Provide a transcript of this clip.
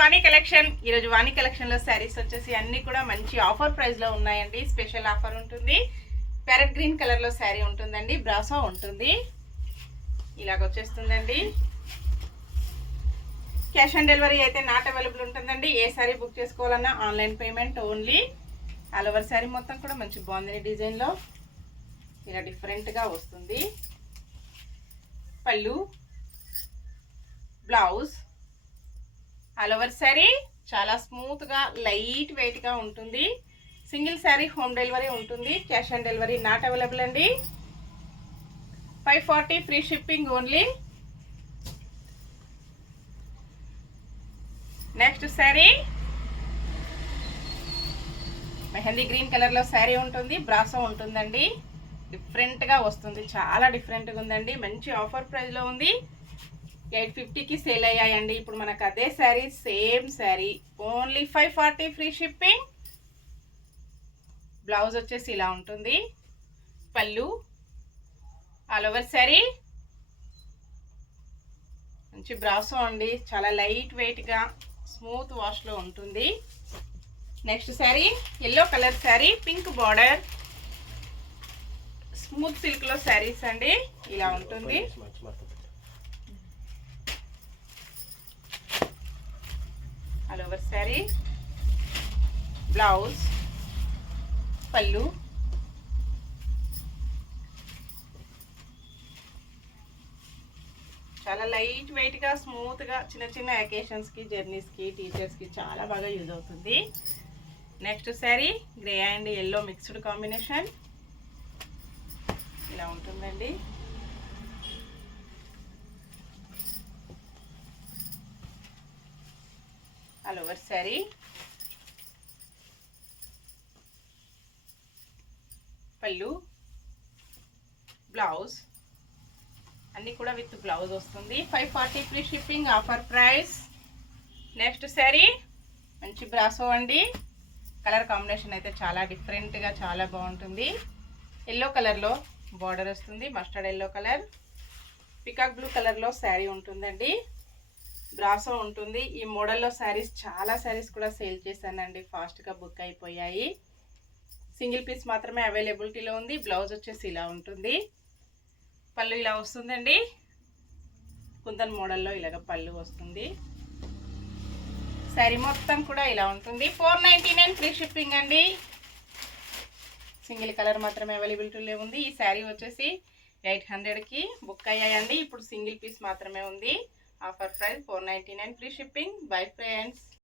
వాణి collection. ఈరోజు వాణి కలెక్షన్లో శారీస్ వచ్చేసి అన్నీ కూడా మంచి ఆఫర్ ప్రైస్లో ఉన్నాయండి. స్పెషల్ ఆఫర్ ఉంటుంది. ప్యారెట్ గ్రీన్ కలర్లో శారీ ఉంటుందండి. బ్రాసో ఉంటుంది, ఇలాగ వచ్చేస్తుందండి. క్యాష్ ఆన్ డెలివరీ అయితే నాట్ అవైలబుల్ ఉంటుందండి. ఏ శారీ బుక్ చేసుకోవాలన్నా online payment only. All over sari మొత్తం కూడా మంచి బాగుంది డిజైన్లో, ఇలా డిఫరెంట్గా వస్తుంది. పళ్ళు, బ్లౌజ్, ఆల్ ఓవర్ శారీ చాలా స్మూత్గా లైట్ వెయిట్గా ఉంటుంది. సింగిల్ శారీ హోమ్ డెలివరీ ఉంటుంది. Cash on delivery not available అండి. 540 free shipping only. Next sari mehndi green కలర్లో శారీ ఉంటుంది. బ్రాసో ఉంటుందండి. డిఫరెంట్గా వస్తుంది, చాలా డిఫరెంట్గా ఉందండి. మంచి ఆఫర్ ప్రైస్లో ఉంది. 850కి సేల్ అయ్యాయండి. ఇప్పుడు మనకు అదే sari, same sari, only 540 free shipping. Blouse వచ్చేసి ఇలా ఉంటుంది. పళ్ళు, ఆల్ ఓవర్ శారీ మంచి బ్రాసో అండి, చాలా లైట్ వెయిట్గా స్మూత్ వాష్లో ఉంటుంది. Next sari yellow colour sari, pink border, smooth సిల్క్లో శారీస్ అండి, ఇలా ఉంటుంది. ఆల్ ఓవర్ శారీ, బ్లౌజ్, పళ్ళు, చాలా లైట్ వెయిట్గా స్మూత్గా చిన్న చిన్న అకేషన్స్కి, జర్నీస్కి, టీచర్స్కి చాలా బాగా యూజ్ అవుతుంది. Next sari grey and yellow mixed combination, ఇలా ఉంటుందండి. ఆల్ ఓవర్ శారీ, పళ్ళు, బ్లౌజ్ అన్నీ కూడా విత్ బ్లౌజ్ వస్తుంది. 540 free shipping, offer price. Next sari మంచి బ్రాసో అండి. కలర్ కాంబినేషన్ అయితే చాలా డిఫరెంట్గా చాలా బాగుంటుంది. ఎల్లో కలర్లో బార్డర్ వస్తుంది, mustard yellow colour, peacock blue కలర్లో శారీ ఉంటుందండి. బ్రాసో ఉంటుంది. ఈ మోడల్లో శారీస్ చాలా శారీస్ కూడా సేల్ చేశానండి, ఫాస్ట్గా బుక్ అయిపోయాయి. సింగిల్ పీస్ మాత్రమే అవైలబిలిటీలో ఉంది. బ్లౌజ్ వచ్చేసి ఇలా ఉంటుంది. పళ్ళు ఇలా వస్తుందండి. కుందన్ మోడల్లో ఇలాగ పళ్ళు వస్తుంది. శారీ మొత్తం కూడా ఇలా ఉంటుంది. 499 ఫ్రీ షిప్పింగ్ అండి. సింగిల్ కలర్ మాత్రమే అవైలబిలిటీలో ఉంది. ఈ శారీ వచ్చేసి 800కి బుక్ అయ్యాయండి. ఇప్పుడు సింగిల్ పీస్ మాత్రమే ఉంది. Offer price 499 free shipping. Bye friends.